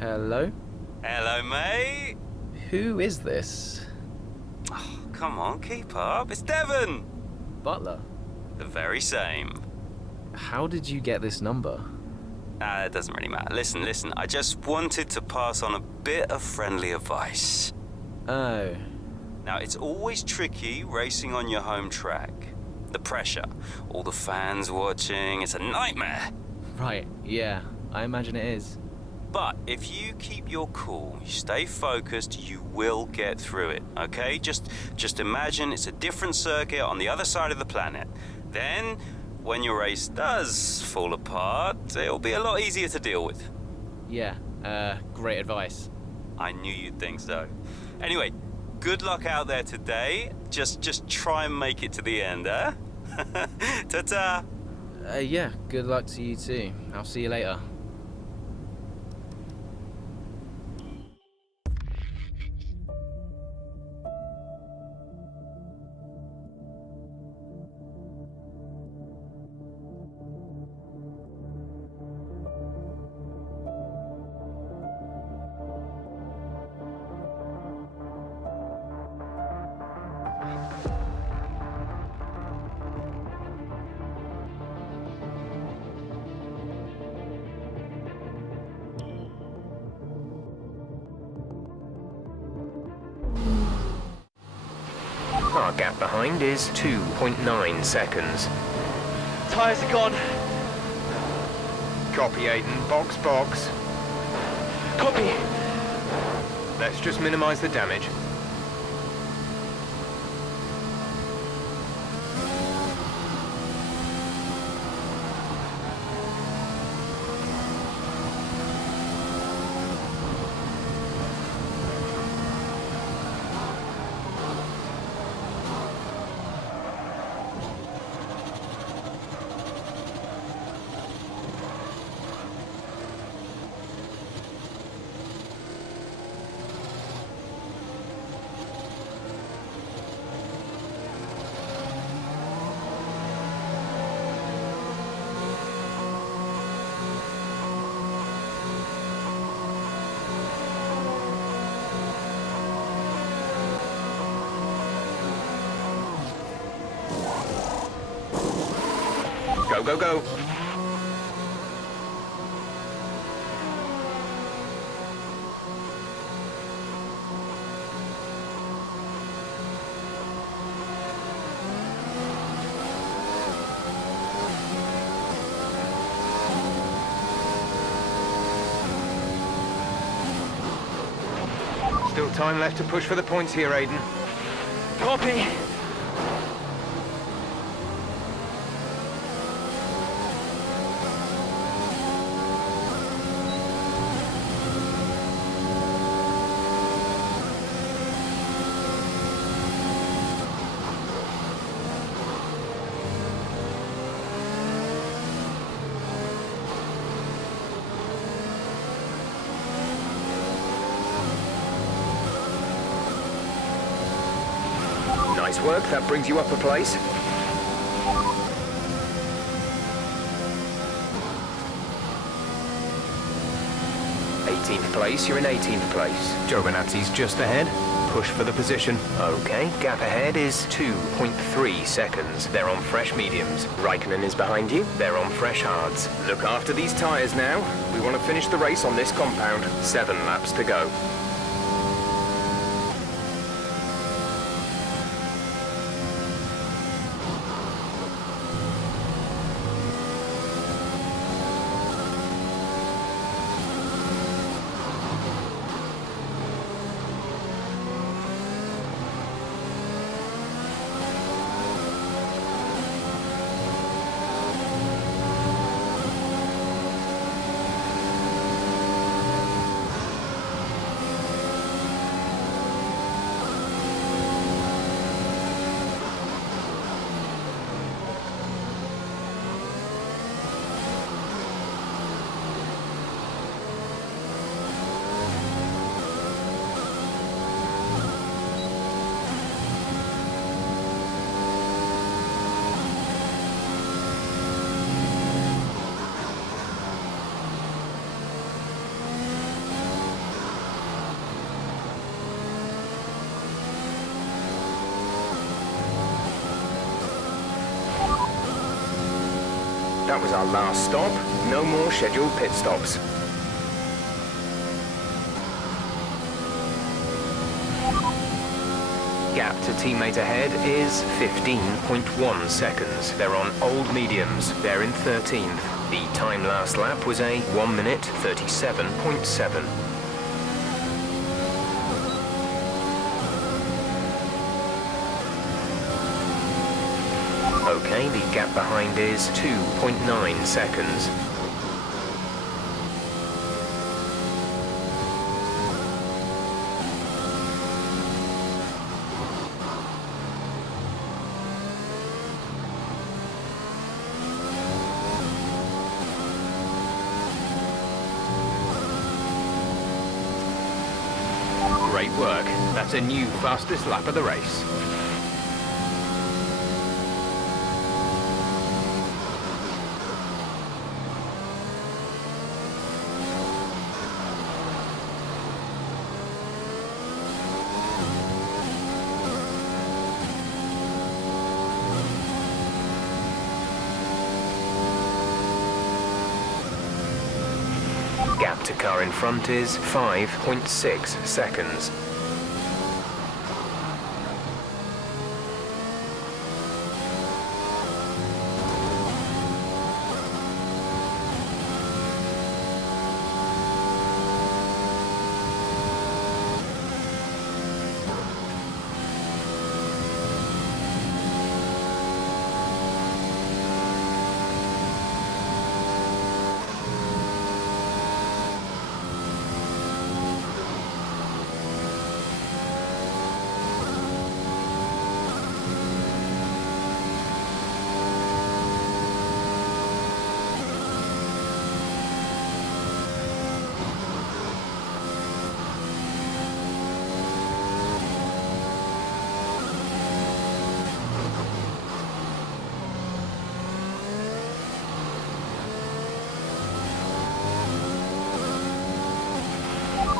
Hello? Hello, mate. Who is this? Oh, come on, keep up. It's Devon. Butler? The very same. How did you get this number? It doesn't really matter. Listen. I just wanted to pass on a bit of friendly advice. Oh. Now, it's always tricky racing on your home track. The pressure, all the fans watching, it's a nightmare. Right, yeah, I imagine it is. But if you keep your cool, you stay focused, you will get through it, okay? Just imagine it's a different circuit on the other side of the planet. Then, when your race does fall apart, it'll be a lot easier to deal with. Yeah, great advice. I knew you'd think so. Anyway, good luck out there today. Just try and make it to the end, huh? Ta-ta! Yeah, good luck to you too. I'll see you later. Our gap behind is 2.9 seconds. Tyres are gone. Copy, Aiden. Box. Copy. Let's just minimize the damage. Go. Still time left to push for the points here, Aiden. Copy. Nice work, that brings you up a place. Place, you're in 18th place. Giovinazzi's just ahead. Push for the position. Okay, gap ahead is 2.3 seconds. They're on fresh mediums. Raikkonen is behind you. They're on fresh hards. Look after these tyres now. We want to finish the race on this compound. 7 laps to go. That was our last stop. No more scheduled pit stops. Gap to teammate ahead is 15.1 seconds. They're on old mediums. They're in 13th. The time last lap was a 1 minute 37.7. Okay, the gap behind is 2.9 seconds. Great work. That's a new fastest lap of the race. Gap to car in front is 5.6 seconds.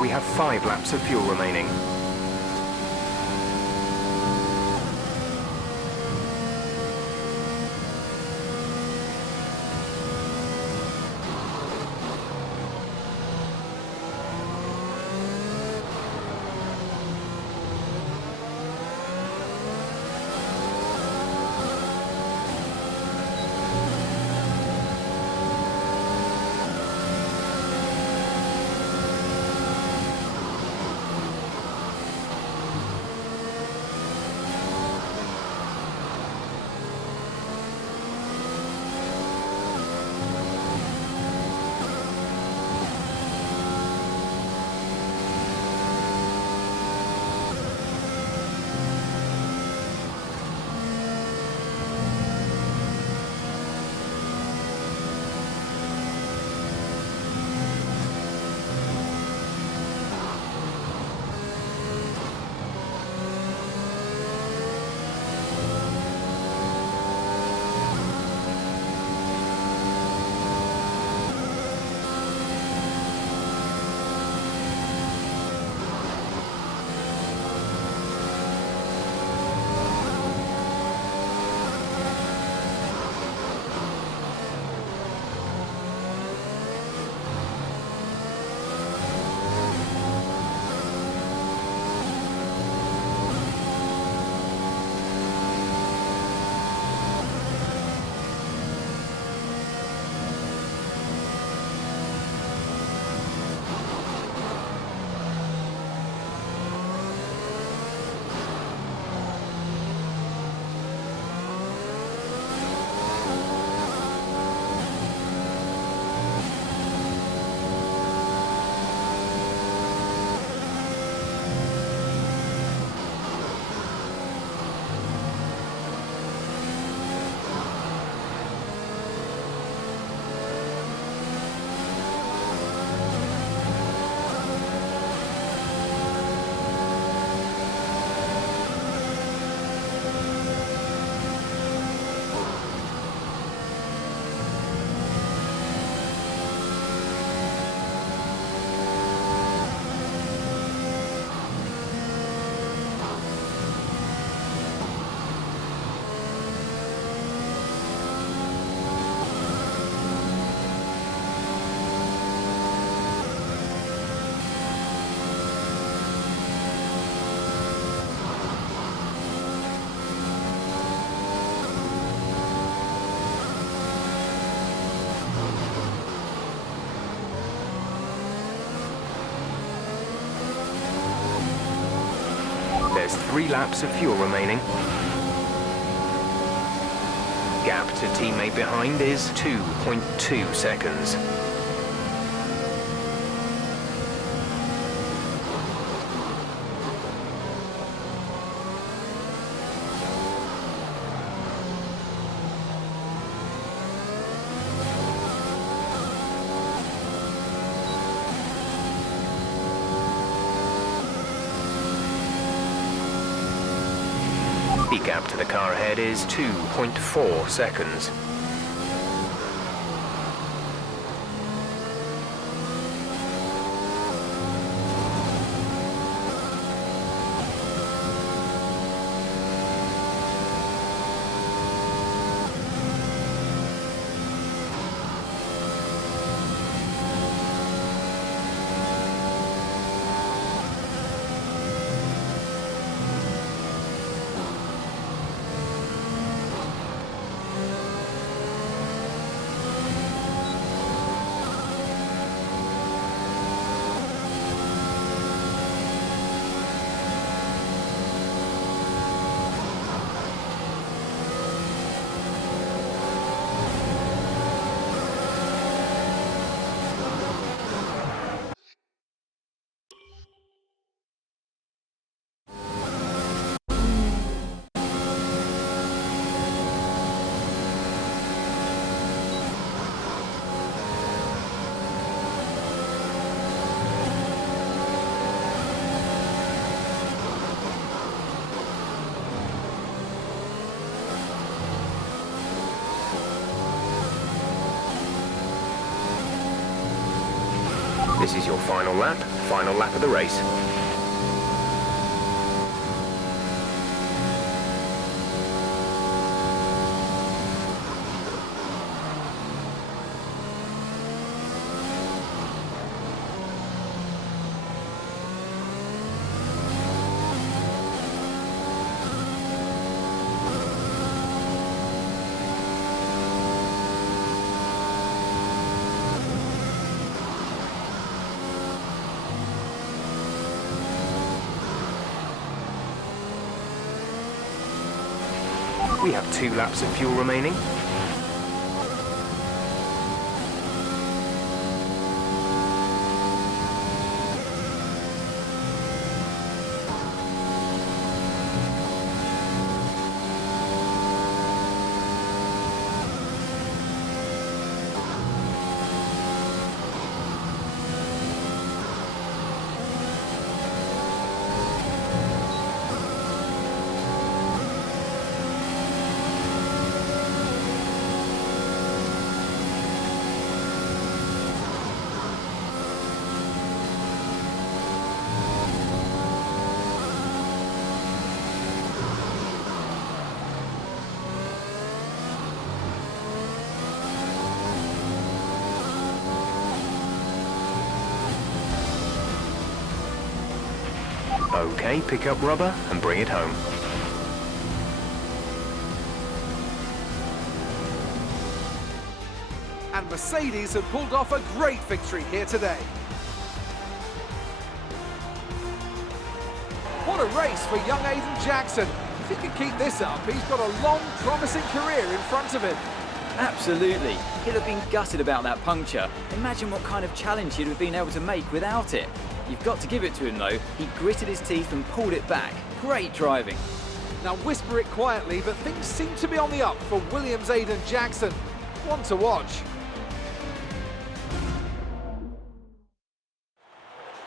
We have 5 laps of fuel remaining. There's 3 laps of fuel remaining. Gap to teammate behind is 2.2 seconds. The gap to the car ahead is 2.4 seconds. This is your final lap of the race. We have 2 laps of fuel remaining. Okay, pick up rubber and bring it home. And Mercedes have pulled off a great victory here today. What a race for young Aiden Jackson. If he can keep this up, he's got a long, promising career in front of him. Absolutely. He'll have been gutted about that puncture. Imagine what kind of challenge he'd have been able to make without it. You've got to give it to him though. He gritted his teeth and pulled it back. Great driving. Now whisper it quietly, but things seem to be on the up for Williams' Aiden Jackson. One to watch.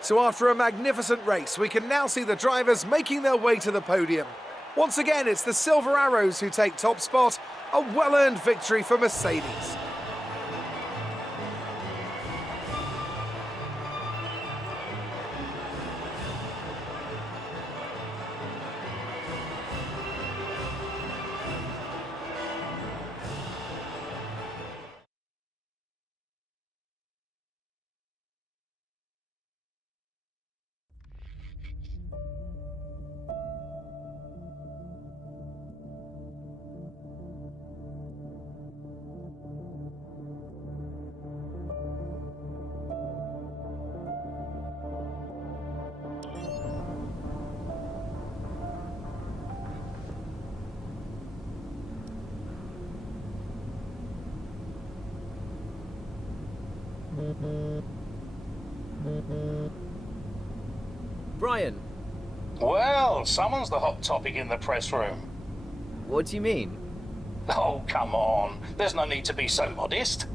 So after a magnificent race, we can now see the drivers making their way to the podium. Once again, it's the Silver Arrows who take top spot. A well-earned victory for Mercedes. Brian, Well, someone's the hot topic in the press room. what do you mean? Oh, come on. There's no need to be so modest.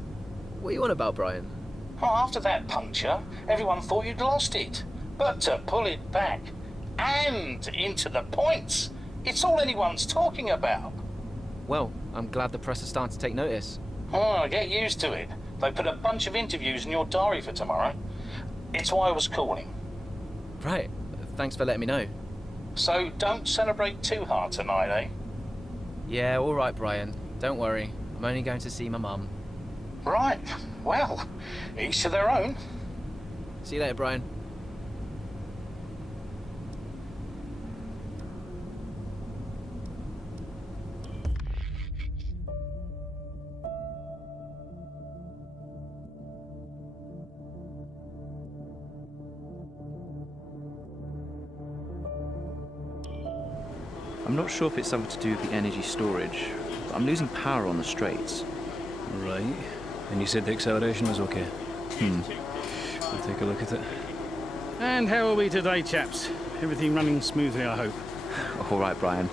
What are you on about, Brian? Oh, after that puncture, everyone thought you'd lost it. But to pull it back and into the points, it's all anyone's talking about. Well, I'm glad the press is starting to take notice. Oh, get used to it. They put a bunch of interviews in your diary for tomorrow. It's why I was calling. Right, thanks for letting me know. So don't celebrate too hard tonight, eh? Yeah, all right, Brian. Don't worry. I'm only going to see my mum. Right. Well, each to their own. See you later, Brian. I'm not sure if it's something to do with the energy storage, but I'm losing power on the straights. Right. And you said the acceleration was okay? I'll take a look at it. And how are we today, chaps? Everything running smoothly, I hope? All right, Brian.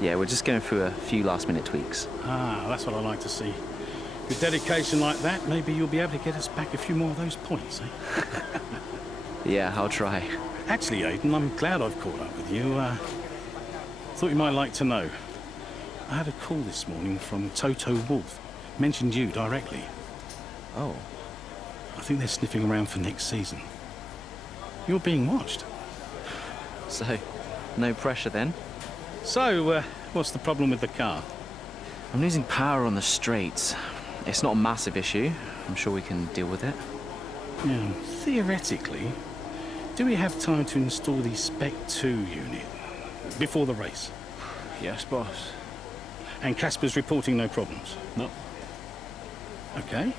Yeah, we're just going through a few last-minute tweaks. Ah, that's what I like to see. With dedication like that, maybe you'll be able to get us back a few more of those points, eh? Yeah, I'll try. Actually, Aidan, I'm glad I've caught up with you. Thought you might like to know. I had a call this morning from Toto Wolff. Mentioned you directly. Oh. I think they're sniffing around for next season. You're being watched. So, no pressure then? So, what's the problem with the car? I'm losing power on the straights. It's not a massive issue. I'm sure we can deal with it. Yeah, theoretically, do we have time to install the Spec 2 unit before the race? Yes, boss. And Casper's reporting no problems? No. Okay.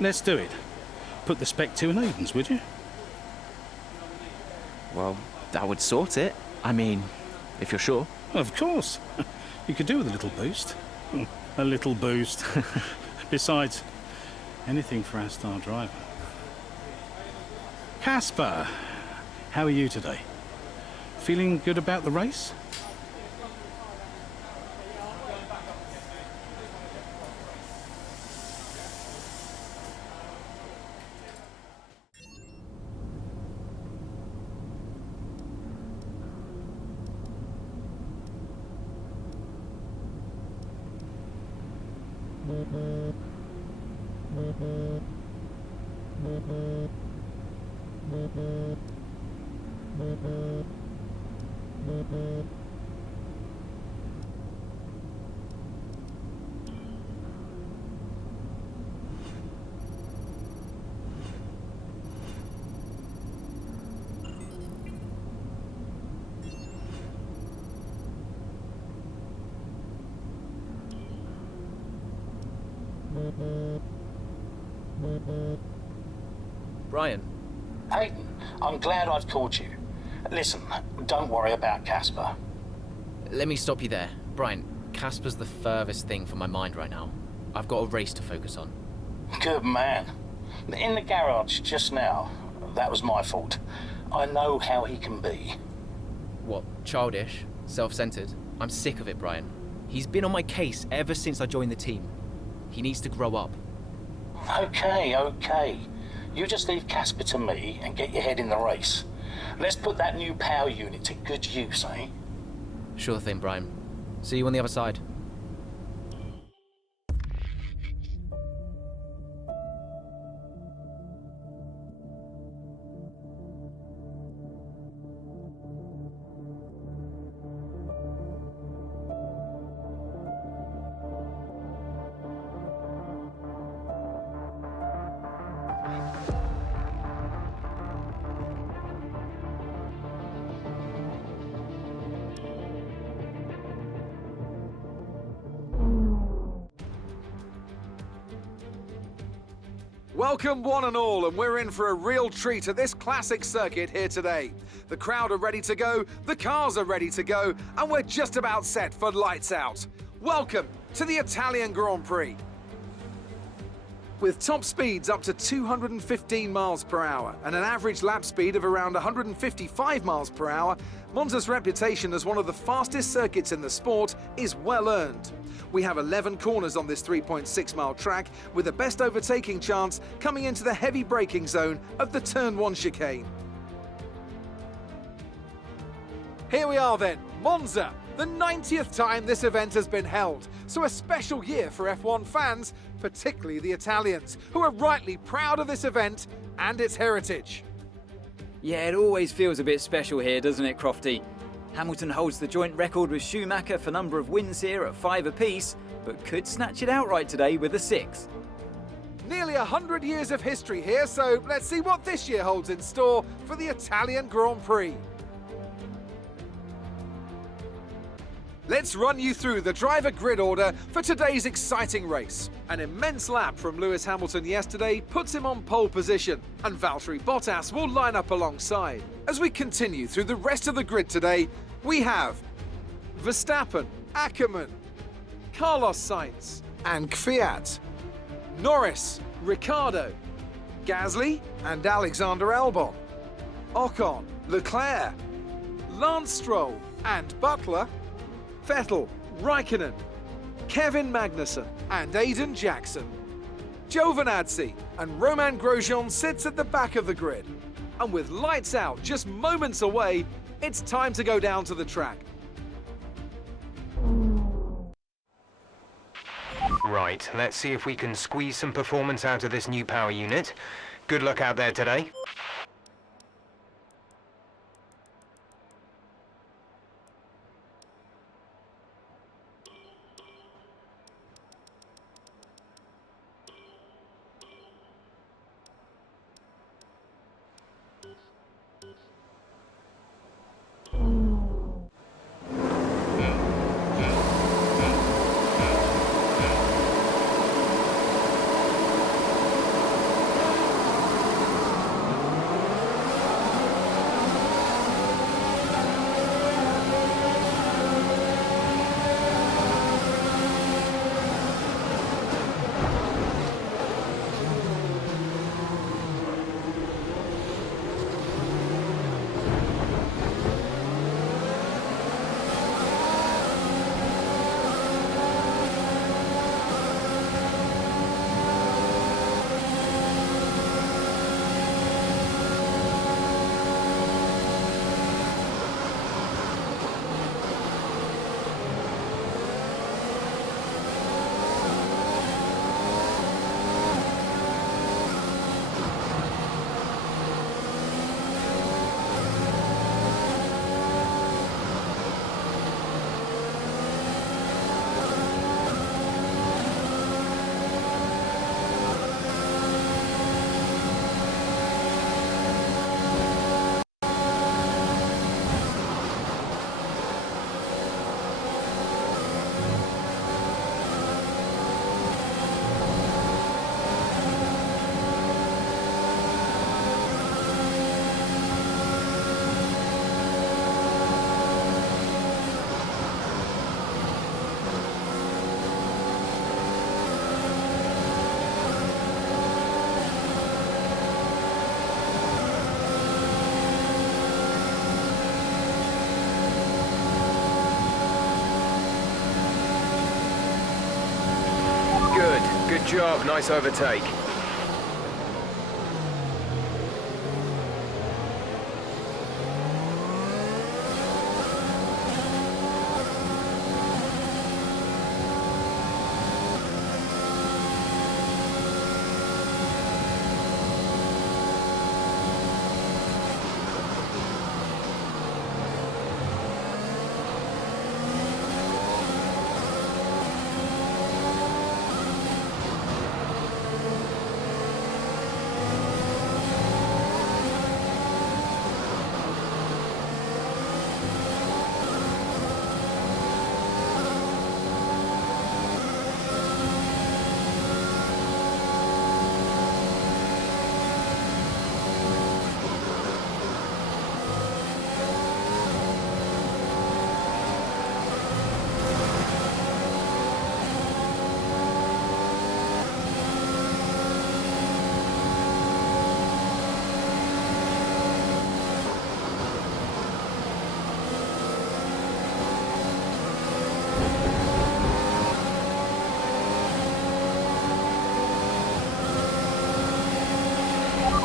Let's do it. Put the Spec 2 in Aiden's, would you? Well, that would sort it. I mean, if you're sure. Of course. You could do with a little boost. A little boost. Besides, anything for our star driver. Casper, how are you today? Feeling good about the race? Brian. Hayden, I'm glad I've called you. Listen, don't worry about Casper. Let me stop you there. Brian, Casper's the furthest thing from my mind right now. I've got a race to focus on. Good man. In the garage just now, that was my fault. I know how he can be. What, childish? Self-centered? I'm sick of it, Brian. He's been on my case ever since I joined the team. He needs to grow up. Okay. You just leave Casper to me and get your head in the race. Let's put that new power unit to good use, eh? Sure thing, Brian. See you on the other side. Welcome one and all, and we're in for a real treat at this classic circuit here today. The crowd are ready to go, the cars are ready to go, and we're just about set for lights out. Welcome to the Italian Grand Prix. With top speeds up to 215 miles per hour and an average lap speed of around 155 miles per hour, Monza's reputation as one of the fastest circuits in the sport is well earned. We have 11 corners on this 3.6-mile track, with the best overtaking chance coming into the heavy braking zone of the Turn 1 chicane. Here we are then, Monza, the 90th time this event has been held, so a special year for F1 fans, particularly the Italians, who are rightly proud of this event and its heritage. Yeah, it always feels a bit special here, doesn't it, Crofty? Hamilton holds the joint record with Schumacher for number of wins here at 5 apiece, but could snatch it outright today with a 6. Nearly 100 years of history here, so let's see what this year holds in store for the Italian Grand Prix. Let's run you through the driver grid order for today's exciting race. An immense lap from Lewis Hamilton yesterday puts him on pole position, and Valtteri Bottas will line up alongside. As we continue through the rest of the grid today, we have Verstappen, Ackermann, Carlos Sainz and Kvyat, Norris, Ricciardo, Gasly and Alexander Albon, Ocon, Leclerc, Lance Stroll and Butler, Vettel, Raikkonen, Kevin Magnussen and Aiden Jackson. Giovinazzi and Romain Grosjean sits at the back of the grid. And with lights out just moments away, it's time to go down to the track. Right, let's see if we can squeeze some performance out of this new power unit. Good luck out there today. Good job, nice overtake.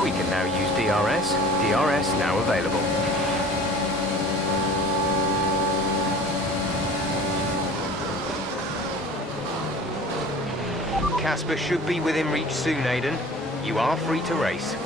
We can now use DRS. DRS now available. Casper should be within reach soon, Aidan. You are free to race.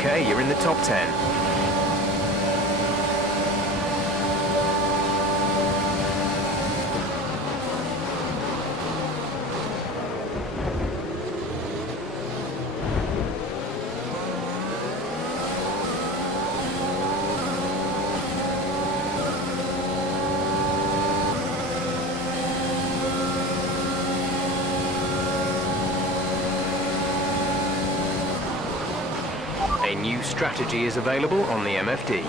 Okay, you're in the top 10. A new strategy is available on the MFD.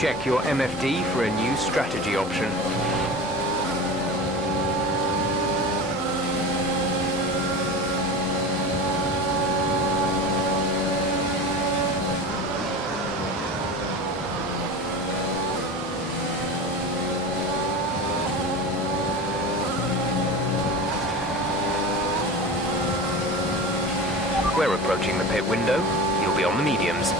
Check your MFD for a new strategy option. We're approaching the pit window. You'll be on the mediums.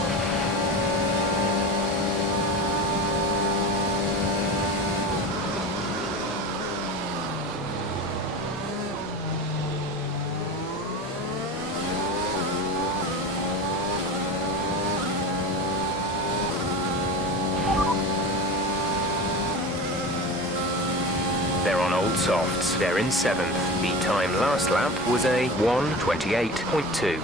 They're on old softs. They're in 7th. The time last lap was a 1:28.2.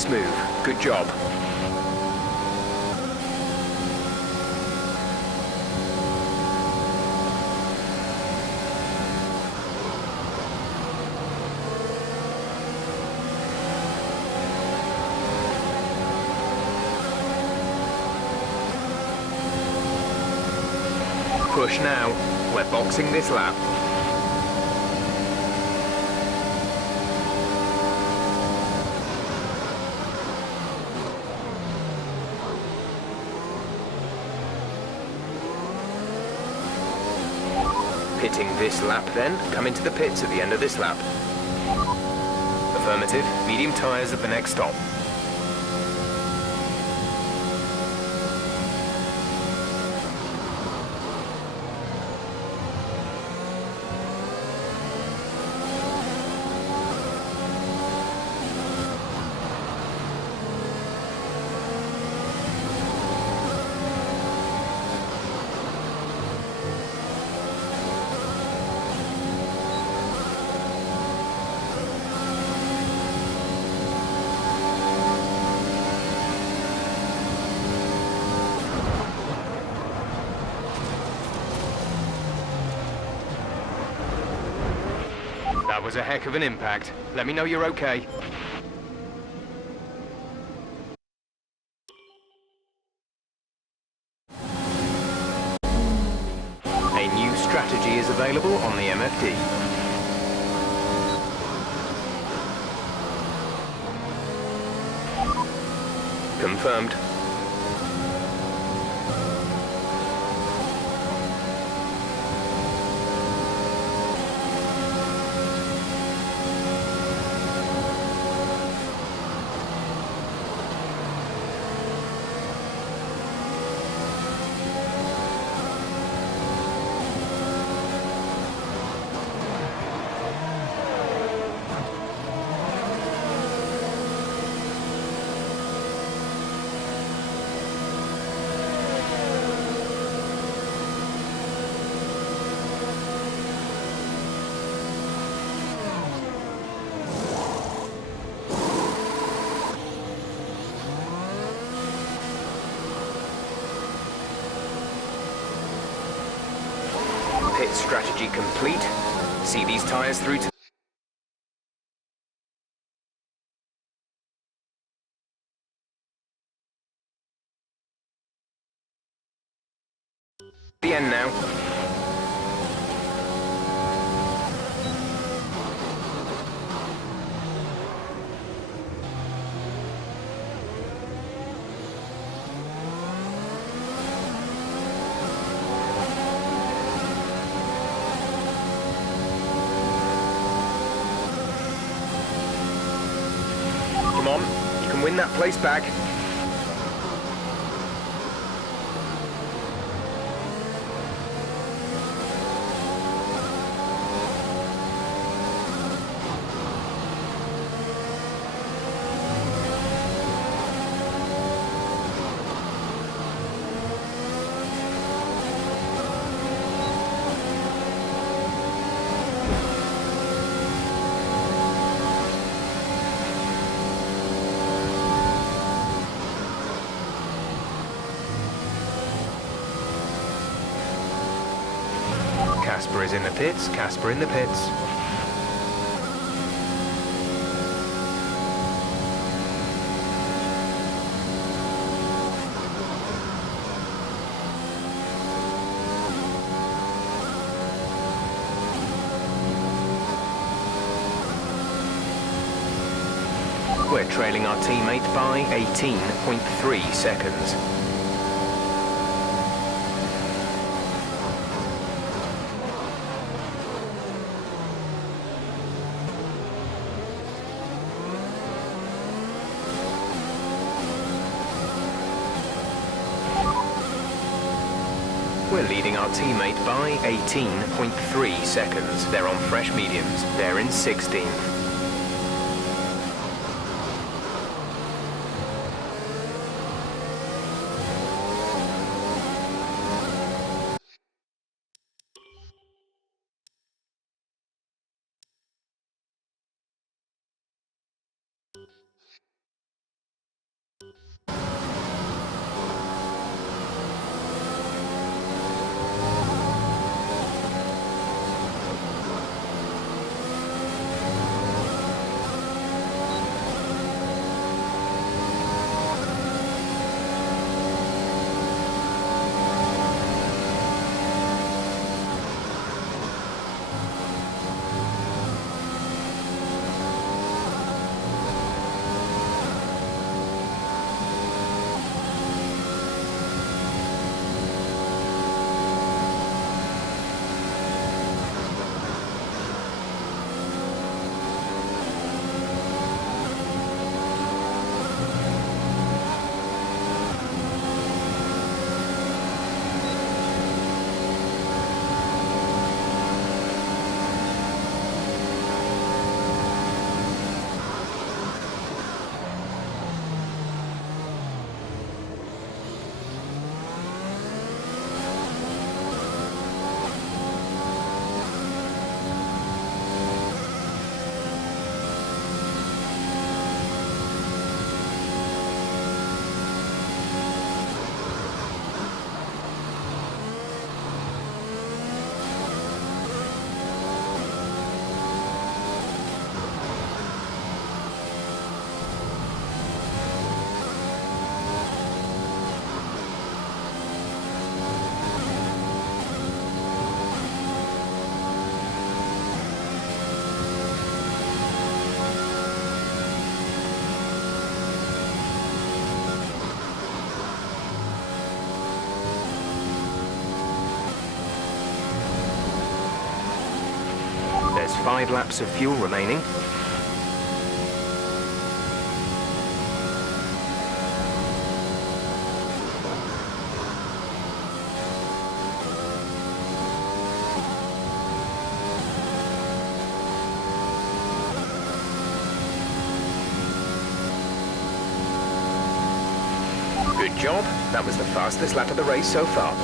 Nice move. Good job. Push now. We're boxing this lap. Pitting this lap then. Come into the pits at the end of this lap. Affirmative. Medium tyres at the next stop. That was a heck of an impact. Let me know you're okay. A new strategy is available on the MFD. Confirmed. Pit strategy complete. See these tyres through to the end now. Come on, you can win that place back. Casper is in the pits, Casper in the pits. We're trailing our teammate by 18.3 seconds. We're leading our teammate by 18.3 seconds. They're on fresh mediums. They're in 16th. 5 laps of fuel remaining. Good job. That was the fastest lap of the race so far.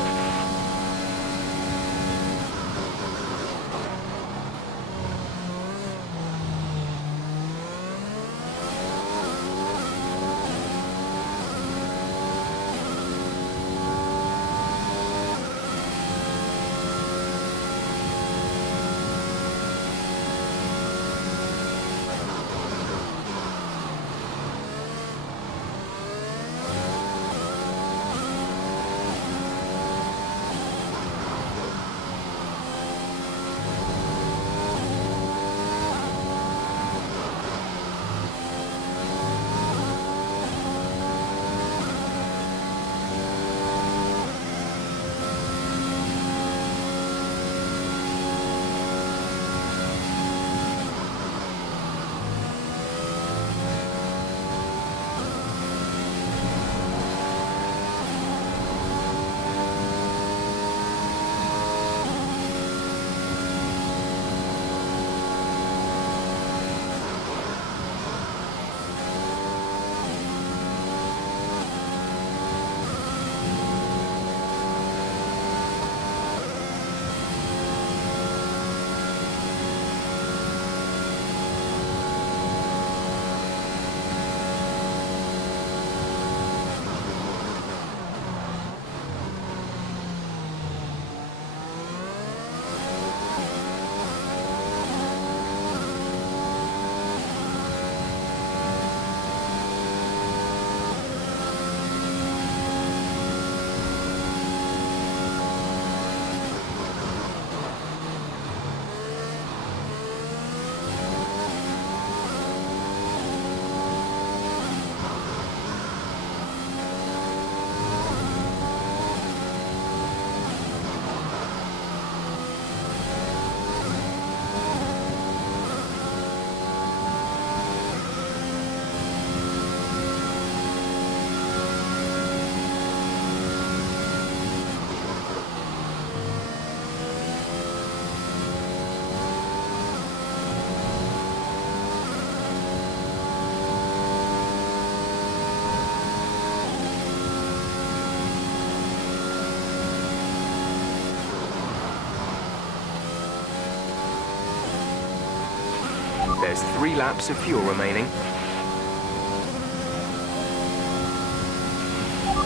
There's 3 laps of fuel remaining.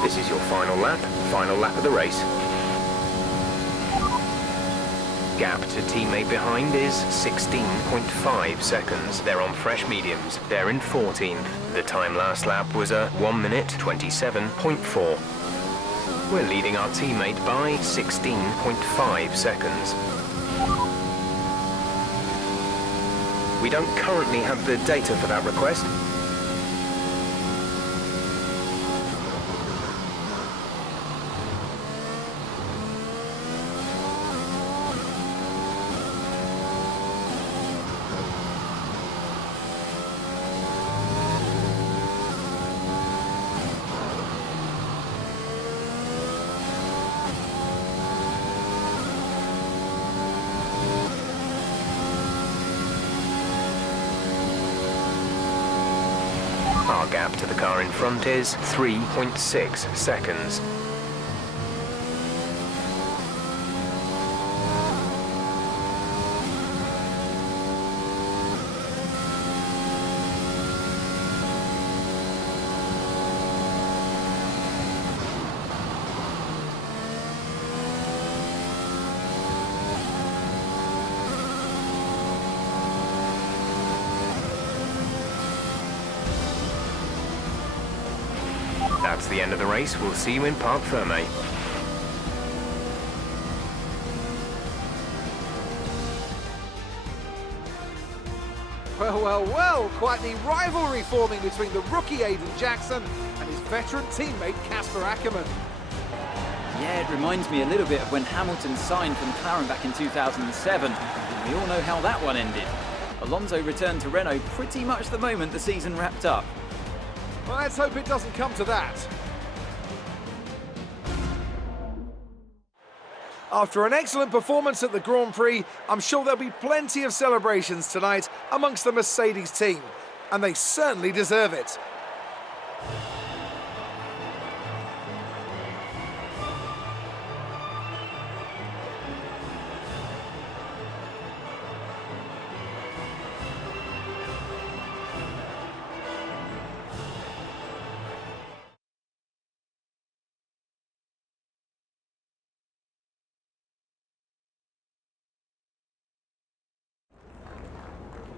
This is your final lap of the race. Gap to teammate behind is 16.5 seconds. They're on fresh mediums. They're in 14th. The time last lap was a 1 minute 27.4. We're leading our teammate by 16.5 seconds. We don't currently have the data for that request. Our gap to the car in front is 3.6 seconds. That's the end of the race. We'll see you in Parc Fermé. Well, well, well, quite the rivalry forming between the rookie Aidan Jackson and his veteran teammate Casper Ackermann. Yeah, it reminds me a little bit of when Hamilton signed for McLaren back in 2007. We all know how that one ended. Alonso returned to Renault pretty much the moment the season wrapped up. Well, let's hope it doesn't come to that. After an excellent performance at the Grand Prix, I'm sure there'll be plenty of celebrations tonight amongst the Mercedes team, and they certainly deserve it.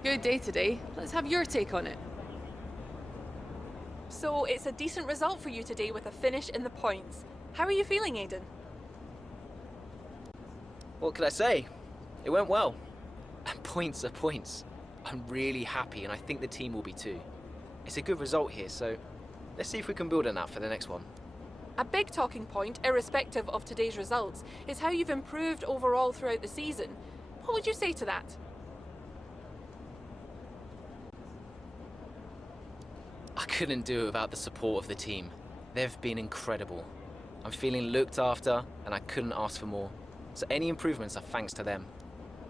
Good day today. Let's have your take on it. So it's a decent result for you today with a finish in the points. How are you feeling, Aidan? What could I say? It went well. And points are points. I'm really happy, and I think the team will be too. It's a good result here, so let's see if we can build on that for the next one. A big talking point, irrespective of today's results, is how you've improved overall throughout the season. What would you say to that? I couldn't do it without the support of the team. They've been incredible. I'm feeling looked after, and I couldn't ask for more. So any improvements are thanks to them.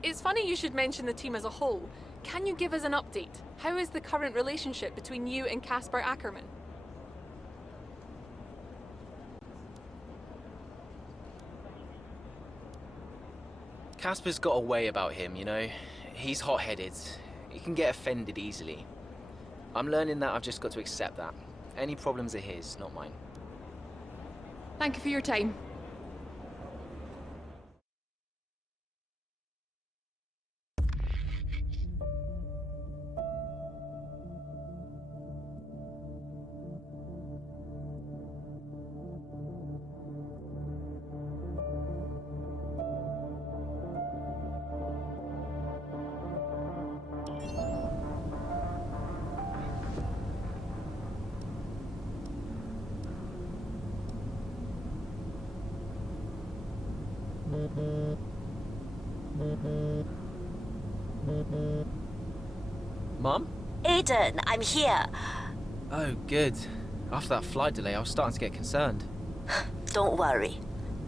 It's funny you should mention the team as a whole. Can you give us an update? How is the current relationship between you and Casper Ackerman? Casper's got a way about him, you know. He's hot-headed. He can get offended easily. I'm learning that I've just got to accept that. Any problems are his, not mine. Thank you for your time. Mum? Aidan, I'm here. Oh, good. After that flight delay, I was starting to get concerned. Don't worry.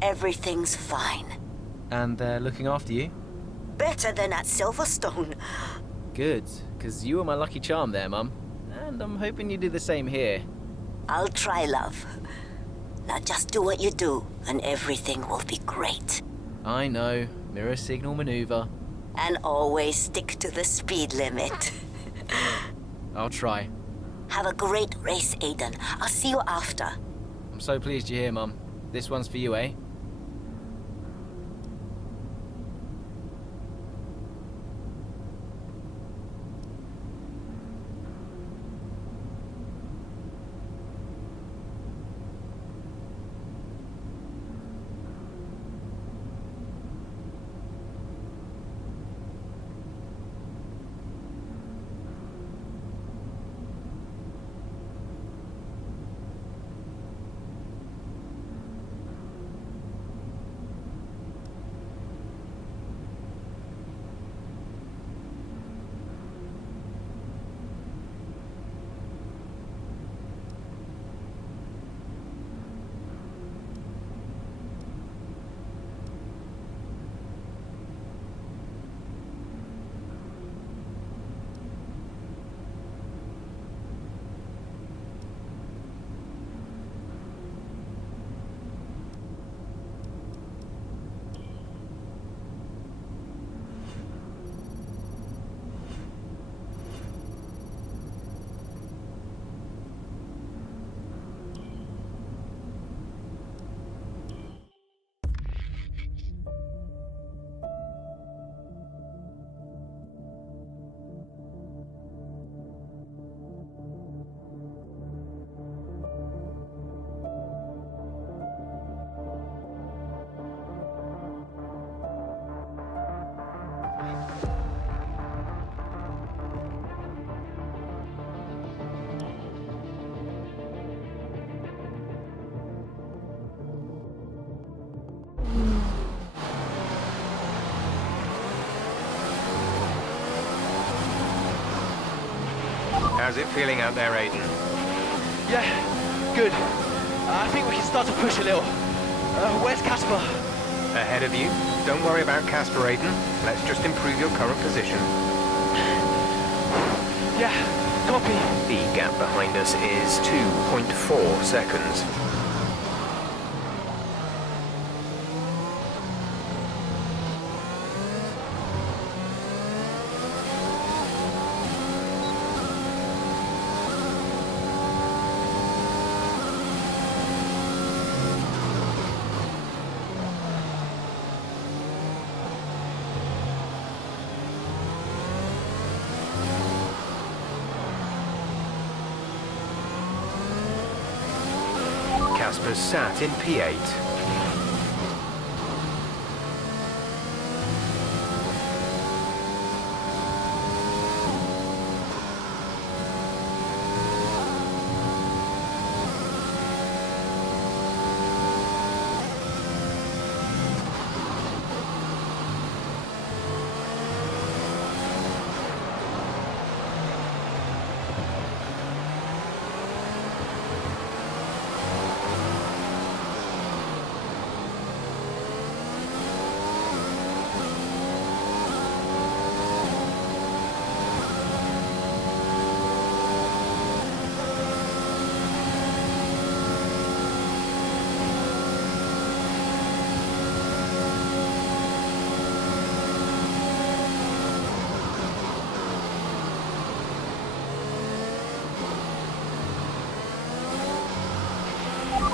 Everything's fine. And they're looking after you? Better than at Silverstone. Good, because you were my lucky charm there, Mum. And I'm hoping you do the same here. I'll try, love. Now just do what you do, and everything will be great. I know. Mirror signal maneuver. And always stick to the speed limit. I'll try. Have a great race, Aidan. I'll see you after. I'm so pleased you're here, Mum. This one's for you, eh? How's it feeling out there, Aiden? Yeah, good. I think we can start to push a little. Where's Casper? Ahead of you. Don't worry about Casper, Aiden. Let's just improve your current position. Yeah, copy. The gap behind us is 2.4 seconds. Casper's sat in P8.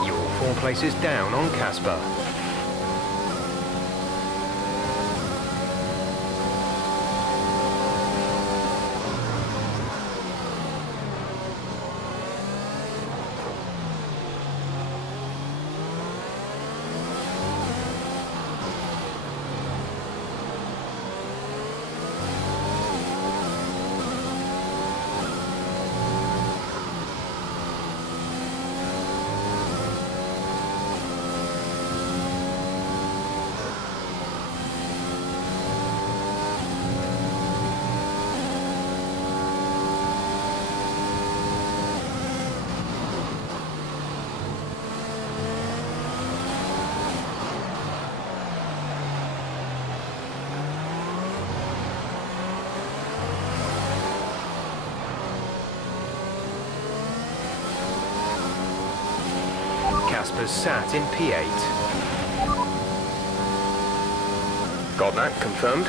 You're 4 places down on Casper. Casper's sat in P8. Got that confirmed?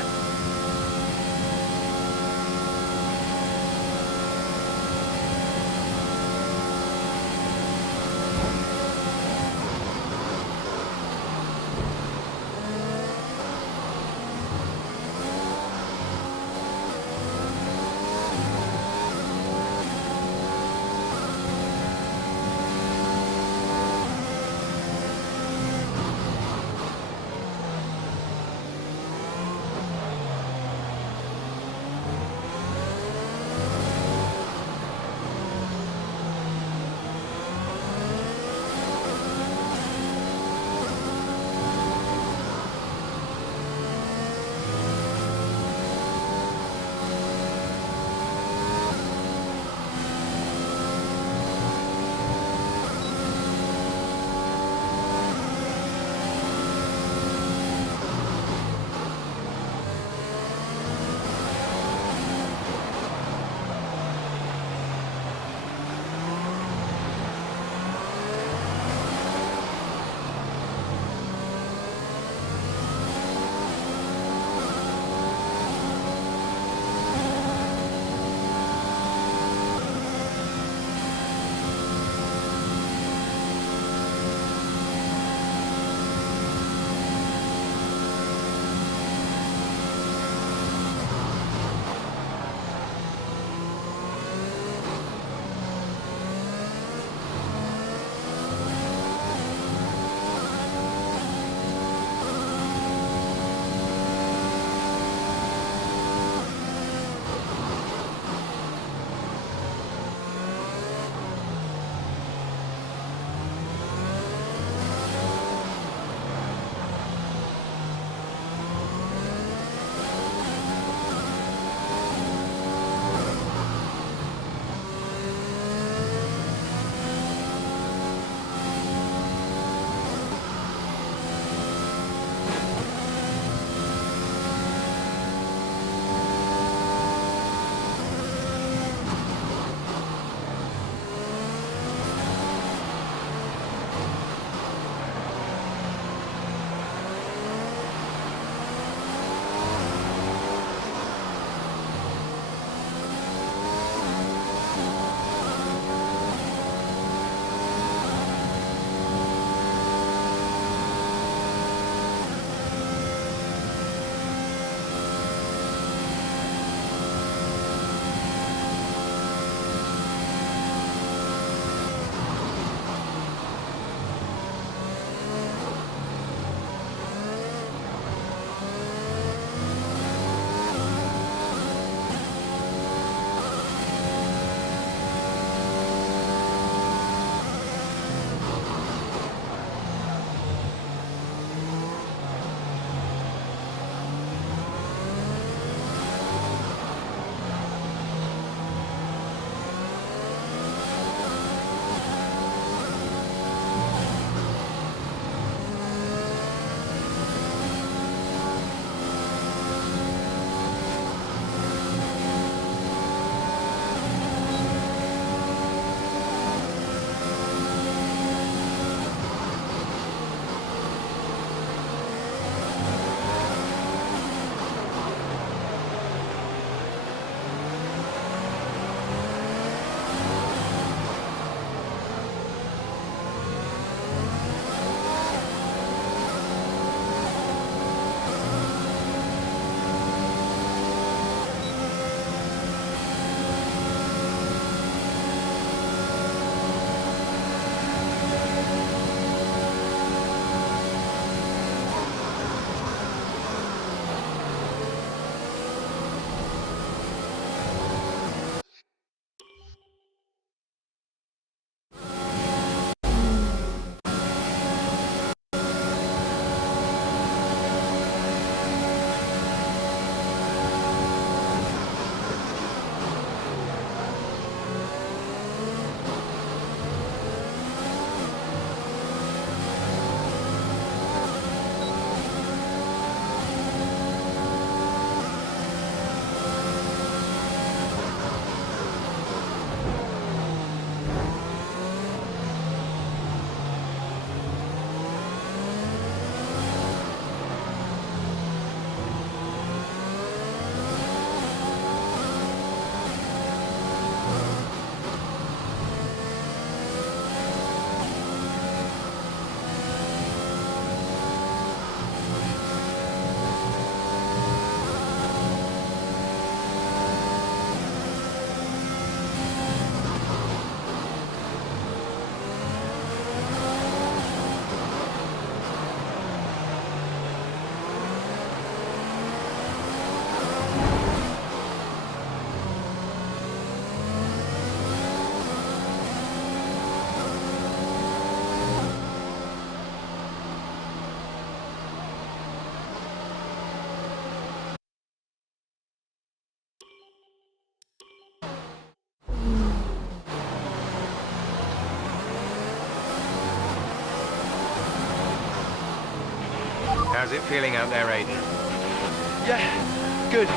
How's it feeling out there, Aiden? Yeah, good.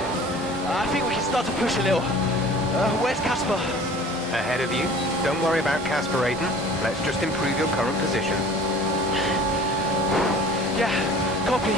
I think we can start to push a little. Where's Casper? Ahead of you. Don't worry about Casper, Aiden. Let's just improve your current position. Yeah, copy.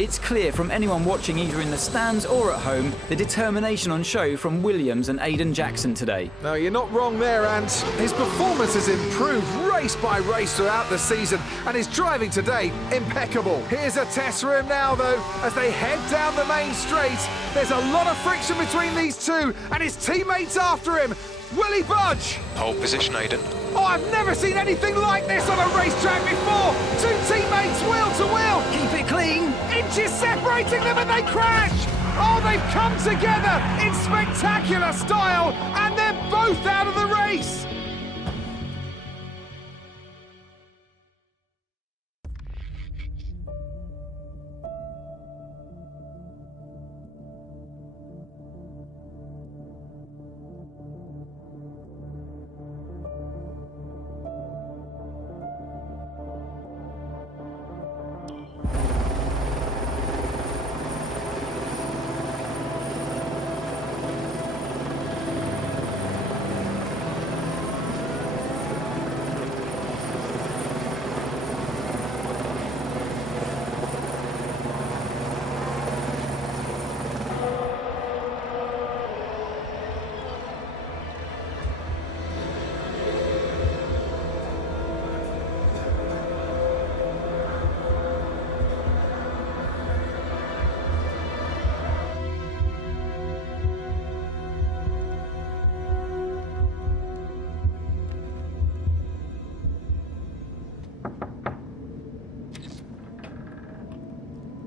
It's clear from anyone watching either in the stands or at home the determination on show from Williams and Aiden Jackson today. No, you're not wrong there, Ant. His performance has improved race by race throughout the season, and his driving today, impeccable. Here's a test for him now, though, as they head down the main straight. There's a lot of friction between these two, and his teammates after him. Will he budge? Pole position, Aiden. Oh, I've never seen anything like this on a racetrack before! Two teammates wheel to wheel! Keep it clean! Inches separating them and they crash! Oh, they've come together in spectacular style, and they're both out of the race!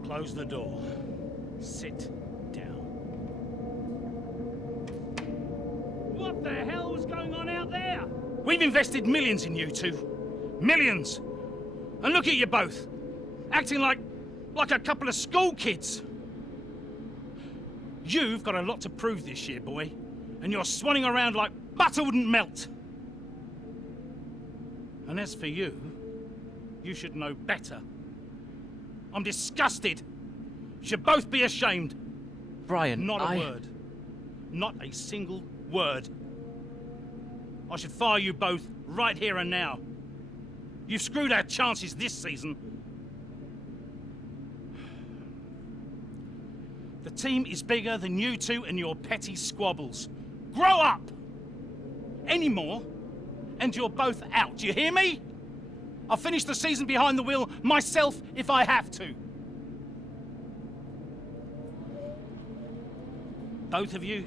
Close the door. Sit down. What the hell was going on out there? We've invested millions in you two. Millions. And look at you both. Acting like a couple of school kids. You've got a lot to prove this year, boy. And you're swanning around like butter wouldn't melt. And as for you, you should know better. I'm disgusted. You should both be ashamed. Brian, Not a word. Not a single word. I should fire you both right here and now. You've screwed our chances this season. The team is bigger than you two and your petty squabbles. Grow up! Any more, and you're both out. Do you hear me? I'll finish the season behind the wheel myself if I have to. Both of you,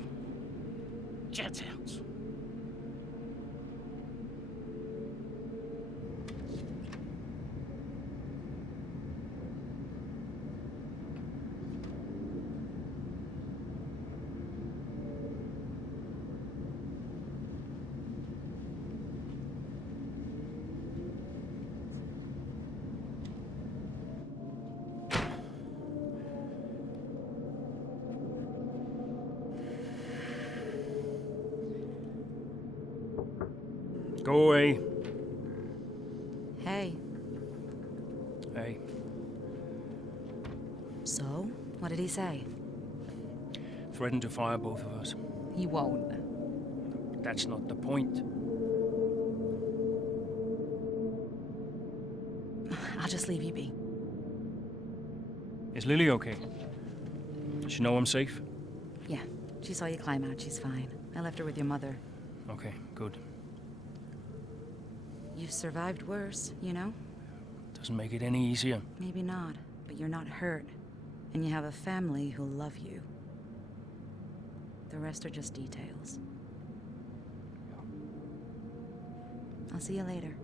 jet out. Go away. Hey. Hey. So, what did he say? Threatened to fire both of us. He won't. That's not the point. I'll just leave you be. Is Lily okay? Does she know I'm safe? Yeah, she saw you climb out. She's fine. I left her with your mother. Okay, good. You've survived worse, you know? Doesn't make it any easier. Maybe not, but you're not hurt. And you have a family who love you. The rest are just details. I'll see you later.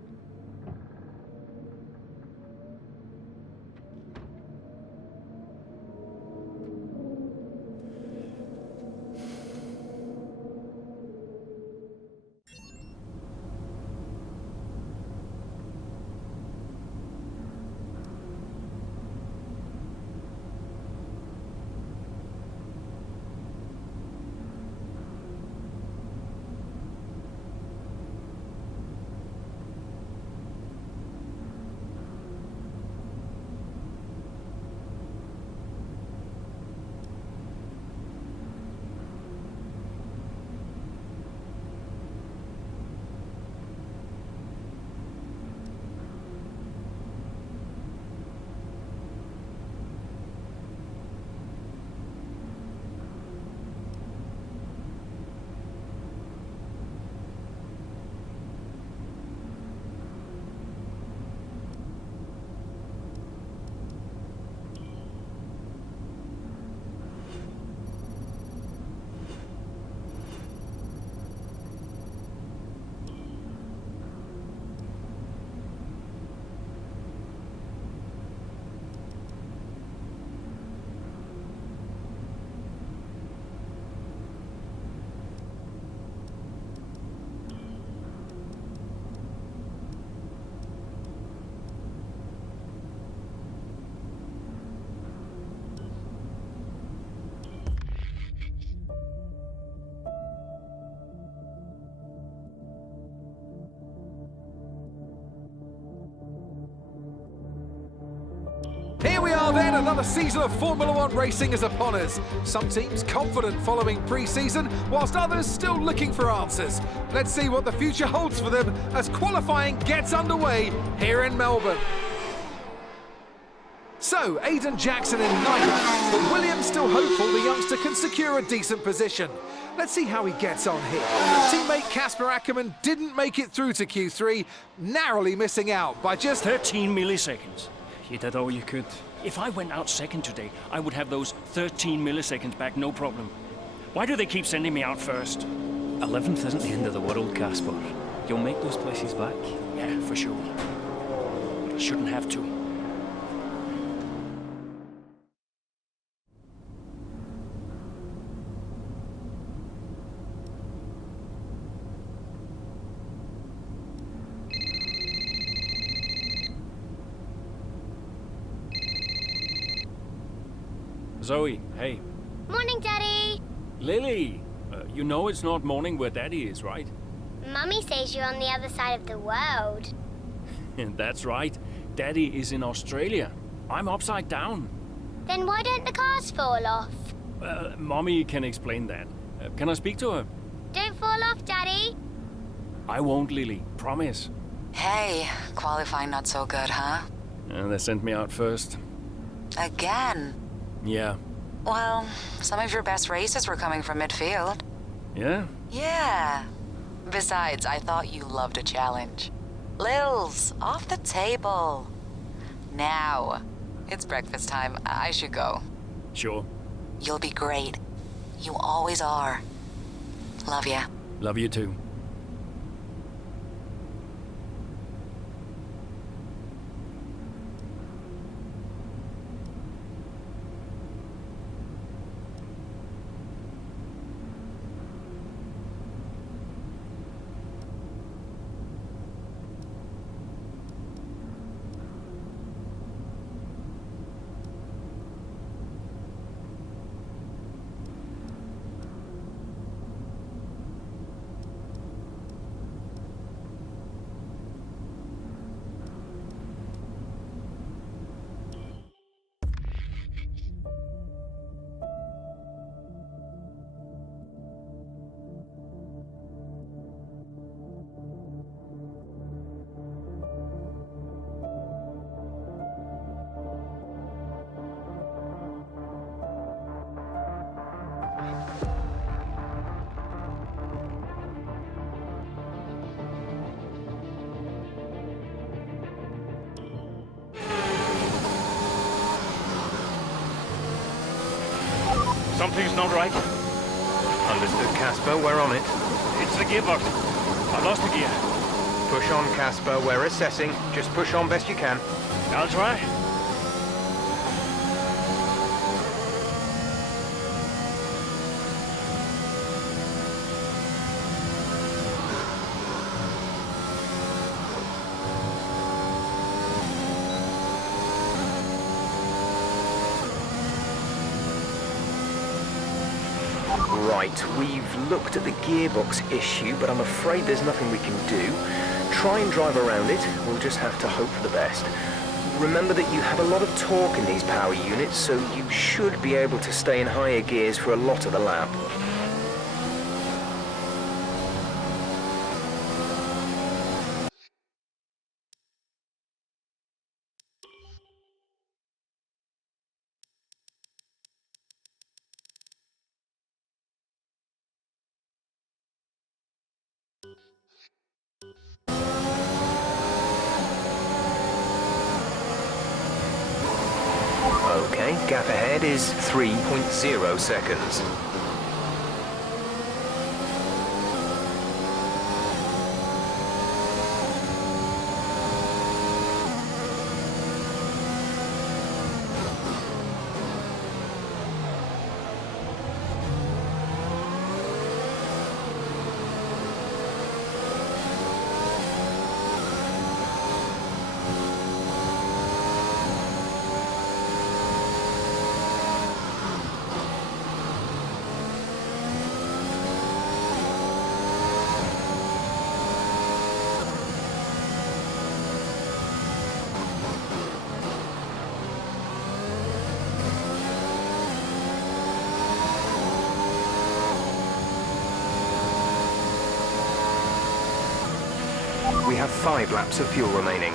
Another season of Formula One racing is upon us. Some teams confident following pre-season, whilst others still looking for answers. Let's see what the future holds for them as qualifying gets underway here in Melbourne. So, Aidan Jackson in ninth, but Williams still hopeful the youngster can secure a decent position. Let's see how he gets on here. Teammate Casper Ackerman didn't make it through to Q3, narrowly missing out by just 13 milliseconds. You did all you could. If I went out second today, I would have those 13 milliseconds back, no problem. Why do they keep sending me out first? 11th isn't the end of the world, Casper. You'll make those places back. Yeah, for sure. But I shouldn't have to. Zoe, hey. Morning, Daddy. Lily, you know it's not morning where Daddy is, right? Mummy says you're on the other side of the world. That's right. Daddy is in Australia. I'm upside down. Then why don't the cars fall off? Mommy can explain that. Can I speak to her? Don't fall off, Daddy. I won't, Lily. Promise. Hey, qualifying not so good, huh? They sent me out first. Again? Yeah. Well, some of your best races were coming from midfield. Yeah? Yeah. Besides, I thought you loved a challenge. Lils, off the table. Now, it's breakfast time. I should go. Sure. You'll be great. You always are. Love ya. Love you too. Something's not right. Understood, Casper. We're on it. It's the gearbox. I lost the gear. Push on, Casper. We're assessing. Just push on best you can. I'll try. Right, we've looked at the gearbox issue, but I'm afraid there's nothing we can do. Try and drive around it. We'll just have to hope for the best. Remember that you have a lot of torque in these power units, so you should be able to stay in higher gears for a lot of the lap. Okay, gap ahead is 3.0 seconds. We have 5 laps of fuel remaining.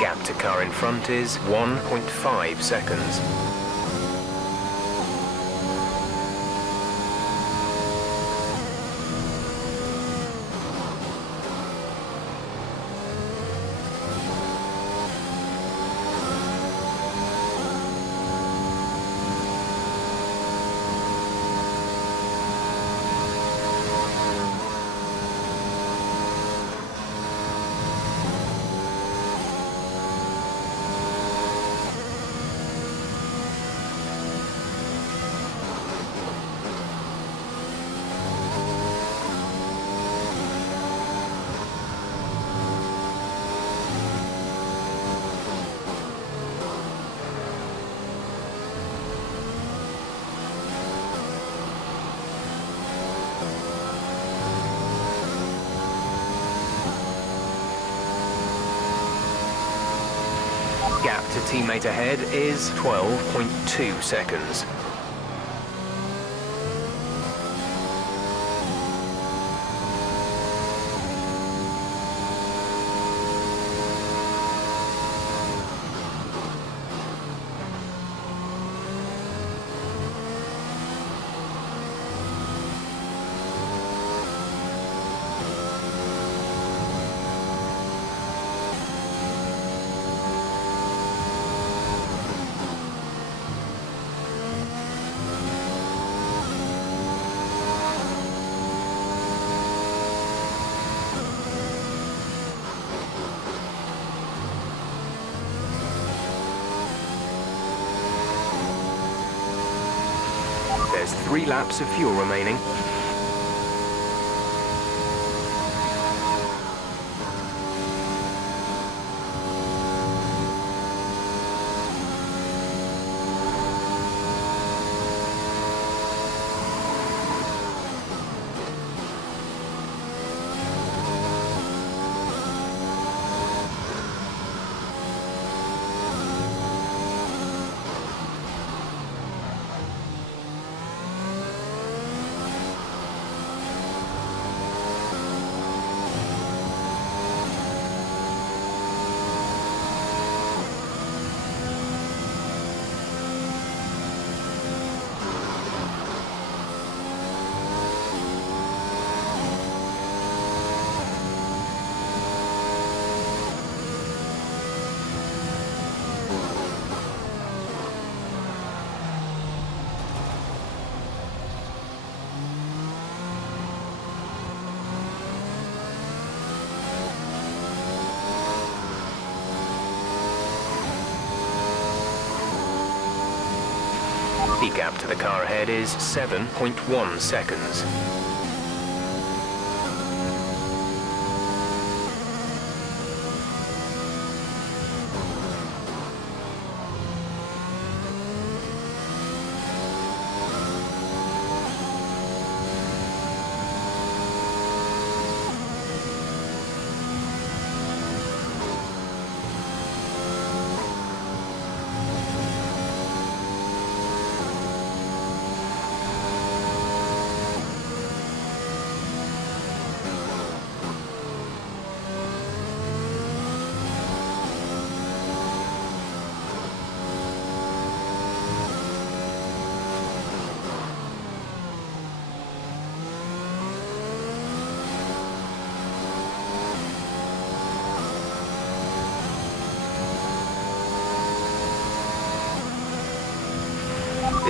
Gap to car in front is 1.5 seconds. Gap to teammate ahead is 12.2 seconds. There's 3 laps of fuel remaining. The gap to the car ahead is 7.1 seconds.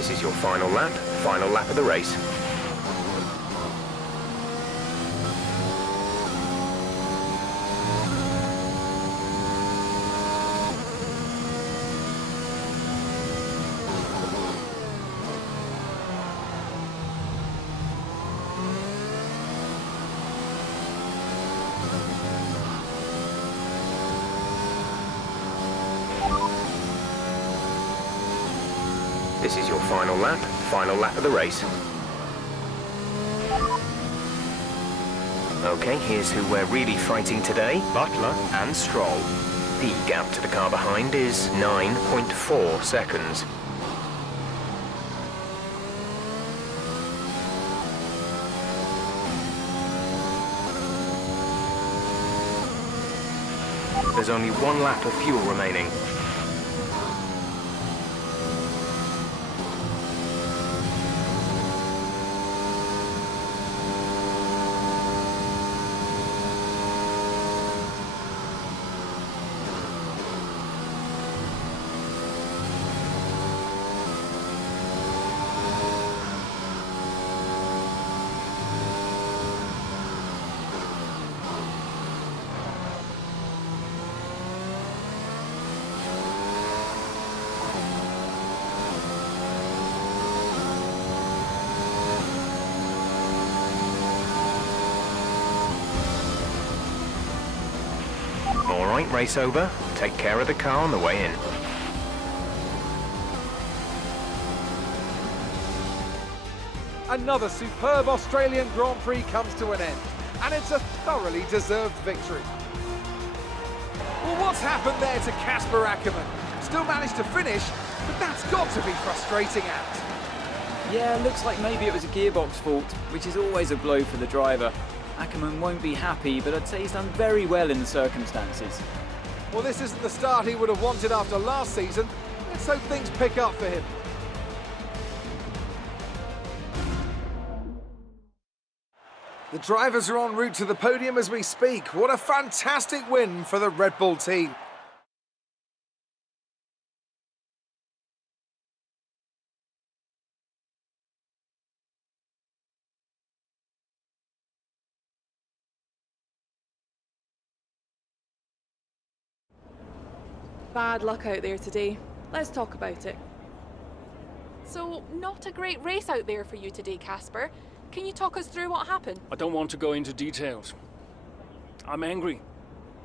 This is your final lap of the race. This is your final lap of the race. Okay, here's who we're really fighting today. Butler and Stroll. The gap to the car behind is 9.4 seconds. There's only one lap of fuel remaining. All right, race over. Take care of the car on the way in. Another superb Australian Grand Prix comes to an end, and it's a thoroughly deserved victory. Well, what's happened there to Casper Ackermann? Still managed to finish, but that's got to be frustrating, Ant. Yeah, looks like maybe it was a gearbox fault, which is always a blow for the driver. Ackermann won't be happy, but I'd say he's done very well in the circumstances. Well, this isn't the start he would have wanted after last season. Let's hope things pick up for him. The drivers are en route to the podium as we speak. What a fantastic win for the Red Bull team. Bad luck out there today. Let's talk about it. So, not a great race out there for you today, Casper. Can you talk us through what happened? I don't want to go into details. I'm angry.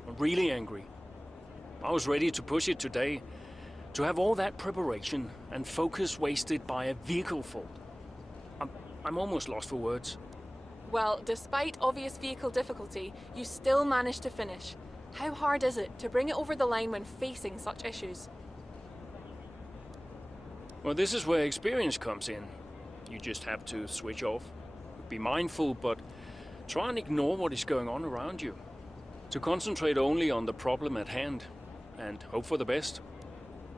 I'm really angry. I was ready to push it today. To have all that preparation and focus wasted by a vehicle fault. I'm almost lost for words. Well, despite obvious vehicle difficulty, you still managed to finish. How hard is it to bring it over the line when facing such issues? Well, this is where experience comes in. You just have to switch off. Be mindful, but try and ignore what is going on around you. To concentrate only on the problem at hand and hope for the best.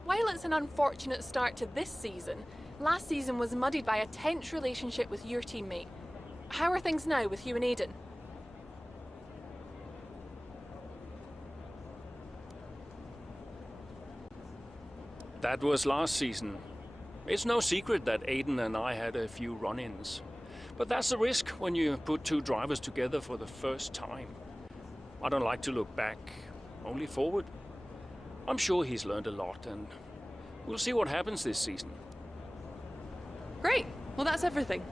While it's an unfortunate start to this season, last season was muddied by a tense relationship with your teammate. How are things now with you and Aiden? That was last season. It's no secret that Aiden and I had a few run-ins. But that's the risk when you put two drivers together for the first time. I don't like to look back, only forward. I'm sure he's learned a lot, and we'll see what happens this season. Great. Well, that's everything.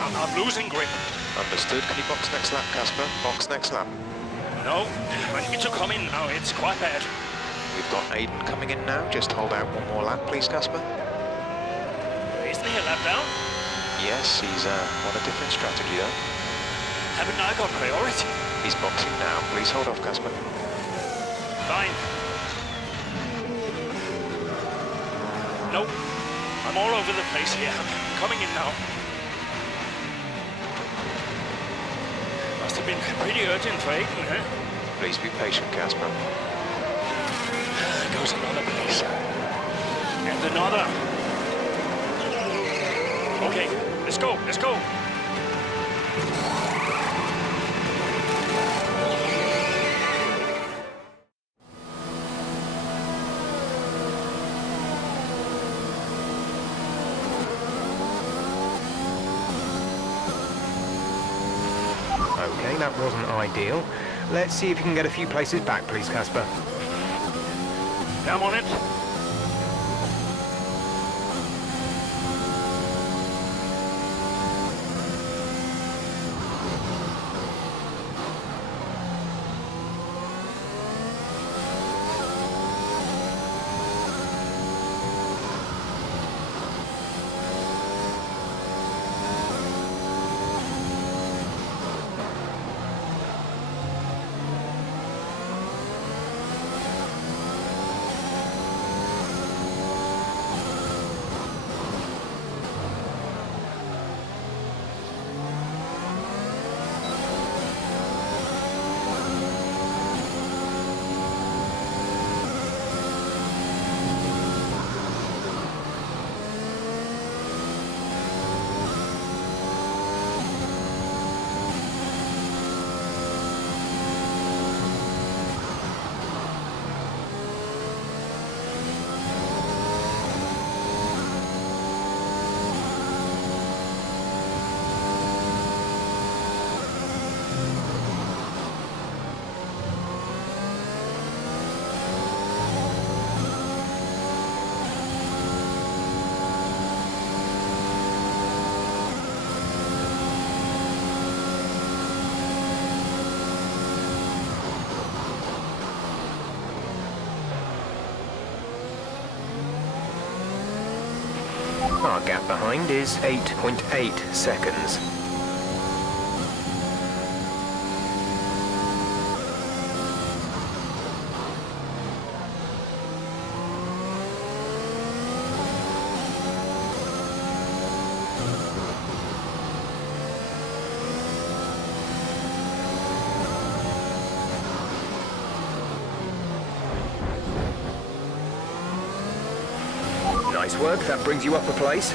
I'm losing grip. Understood. Can you box next lap, Casper? Box next lap. No, I need to come in now. It's quite bad. We've got Aiden coming in now. Just hold out one more lap, please, Casper. Isn't he a lap down? Yes, he's on a different strategy, though. Haven't I got priority? He's boxing now. Please hold off, Casper. Fine. No, I'm all over the place here. I'm coming in now. Must have been pretty urgent for Aiden, huh? Please be patient, Casper. There goes another place. And another. Okay, let's go, let's go. Okay, that wasn't ideal. Let's see if you can get a few places back, please, Casper. I'm on it. Our gap behind is 8.8 seconds. Nice work, that brings you up a place.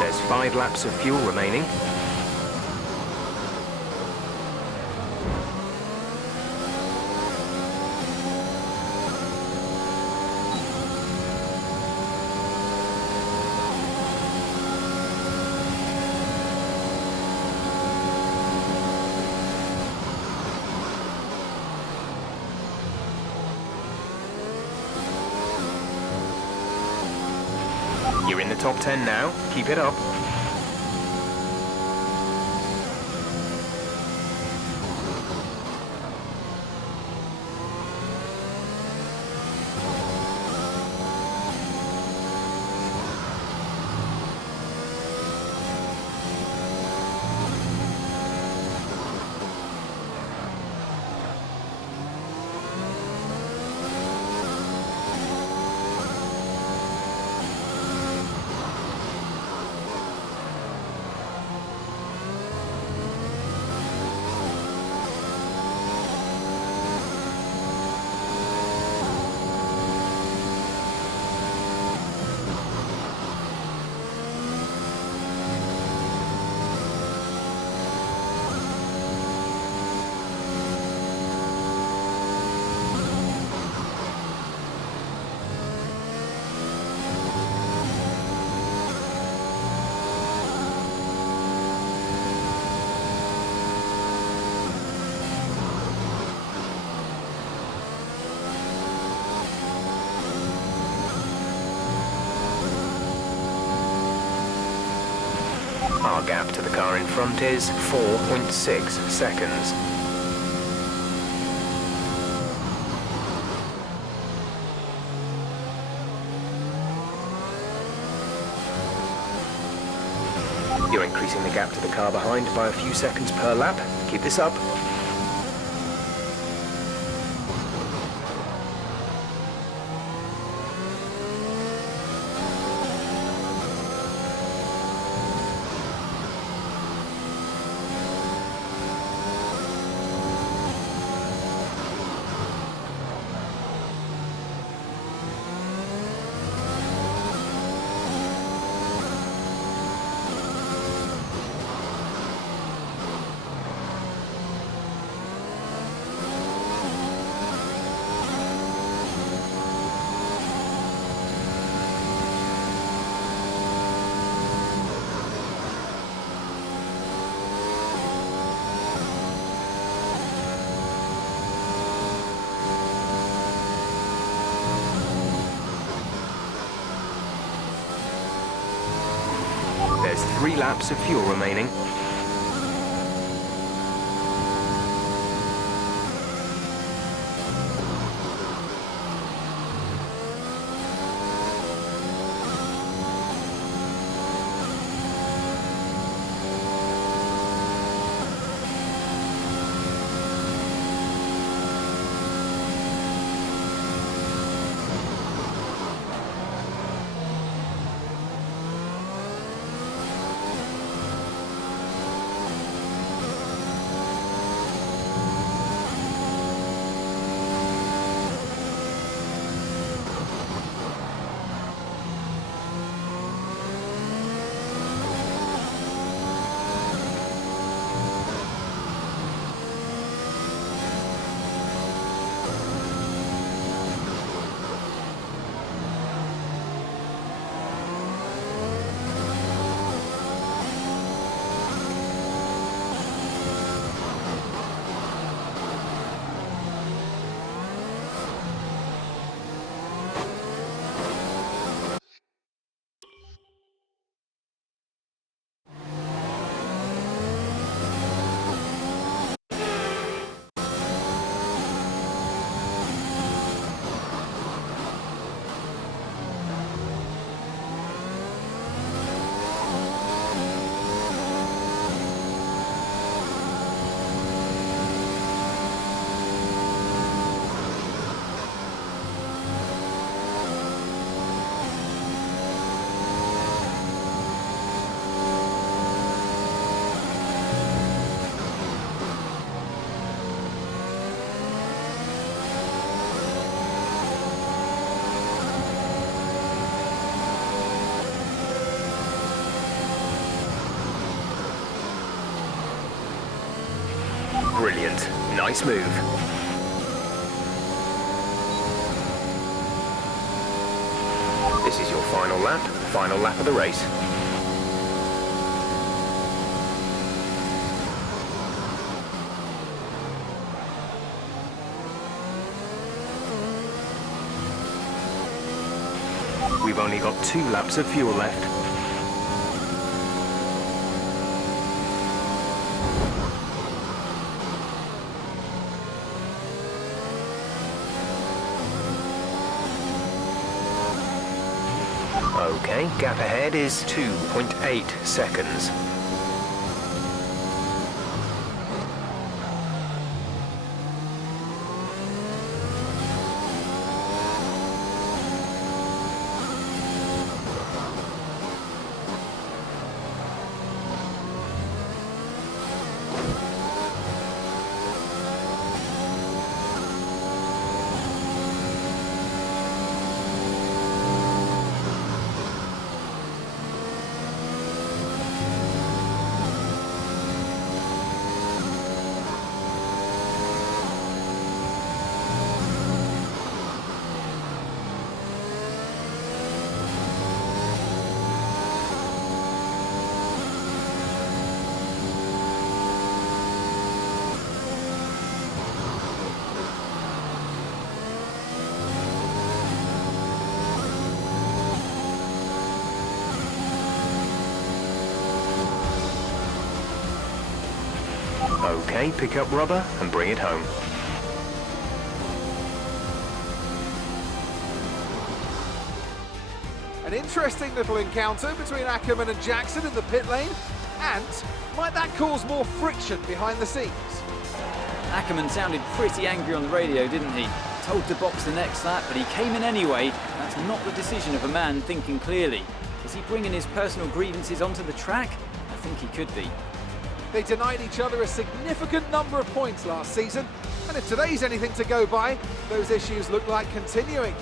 There's 5 laps of fuel remaining. You're in the top 10 now. Keep it up. Our gap to the car in front is 4.6 seconds. You're increasing the gap to the car behind by a few seconds per lap. Keep this up. There's 3 laps of fuel remaining. Brilliant. Nice move. This is your final lap of the race. We've only got 2 laps of fuel left. Okay, gap ahead is 2.8 seconds. Okay, pick up rubber and bring it home. An interesting little encounter between Ackerman and Jackson in the pit lane, and might that cause more friction behind the scenes? Ackerman sounded pretty angry on the radio, didn't he? Told to box the next lap, but he came in anyway. That's not the decision of a man thinking clearly. Is he bringing his personal grievances onto the track? I think he could be. They denied each other a significant number of points last season, and if today's anything to go by, those issues look like continuing.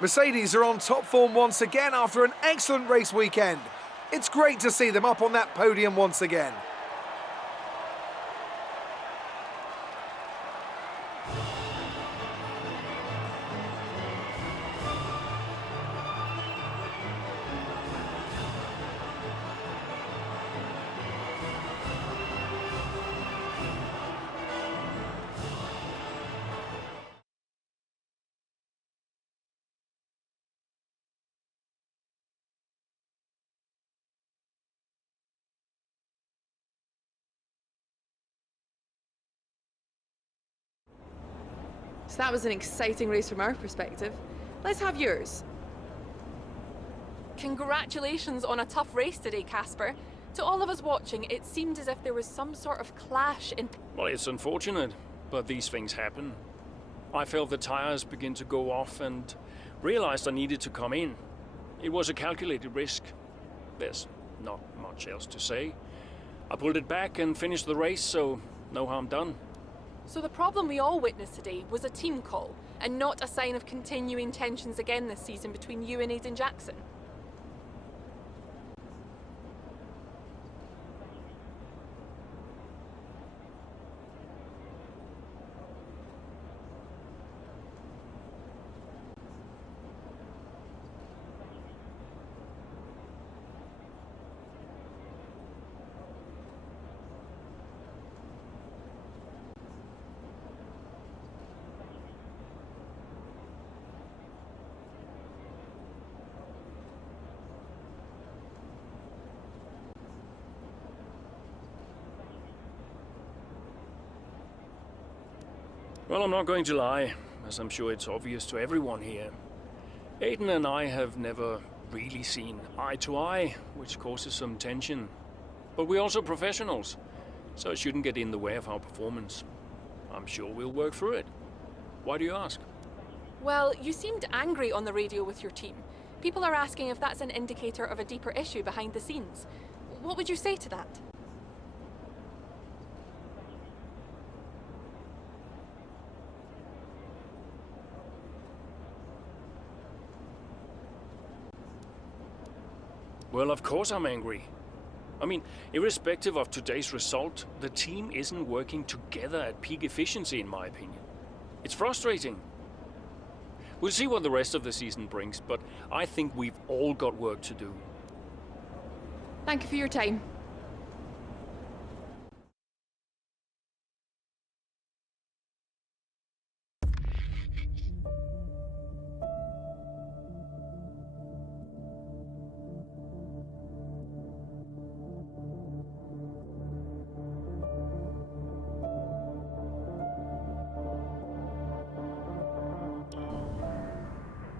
Mercedes are on top form once again after an excellent race weekend. It's great to see them up on that podium once again. So that was an exciting race from our perspective. Let's have yours. Congratulations on a tough race today, Casper. To all of us watching, it seemed as if there was some sort of clash in... Well, it's unfortunate, but these things happen. I felt the tires begin to go off and realized I needed to come in. It was a calculated risk. There's not much else to say. I pulled it back and finished the race, so no harm done. So the problem we all witnessed today was a team call, and not a sign of continuing tensions again this season between you and Aiden Jackson. Well, I'm not going to lie, as I'm sure it's obvious to everyone here. Aiden and I have never really seen eye to eye, which causes some tension. But we're also professionals, so it shouldn't get in the way of our performance. I'm sure we'll work through it. Why do you ask? Well, you seemed angry on the radio with your team. People are asking if that's an indicator of a deeper issue behind the scenes. What would you say to that? Well, of course I'm angry. I mean, irrespective of today's result, the team isn't working together at peak efficiency, in my opinion. It's frustrating. We'll see what the rest of the season brings, but I think we've all got work to do. Thank you for your time.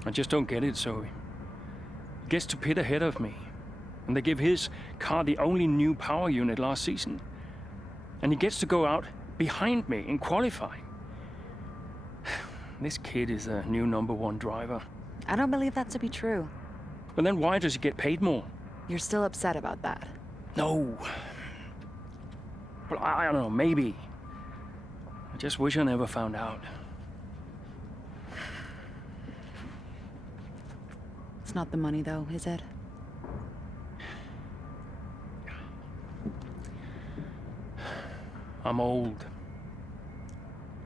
I just don't get it, Zoe. He gets to pit ahead of me, and they give his car the only new power unit last season. And he gets to go out behind me in qualifying. This kid is a new #1 driver. I don't believe that to be true. But then why does he get paid more? You're still upset about that. No. Well, I don't know, maybe. I just wish I never found out. It's not the money, though, is it? I'm old.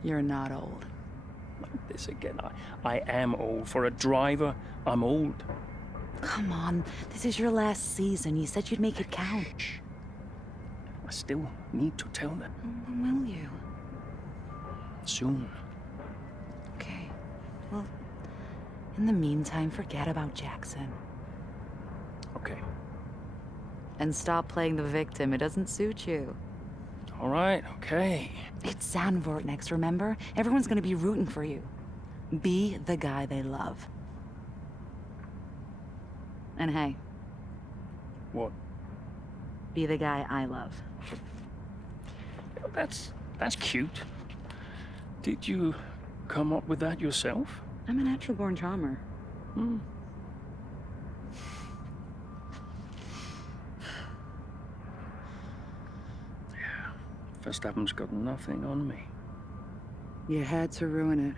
You're not old. This again, I am old. For a driver, I'm old. Come on, this is your last season. You said you'd make it count. I still need to tell them. When will you? Soon. Okay, well, in the meantime, forget about Jackson. Okay. And stop playing the victim. It doesn't suit you. All right, okay. It's Zandvoort next, remember? Everyone's gonna be rooting for you. Be the guy they love. And hey. What? Be the guy I love. That's cute. Did you come up with that yourself? I'm a natural-born charmer. Hmm. Yeah, Verstappen's got nothing on me. You had to ruin it.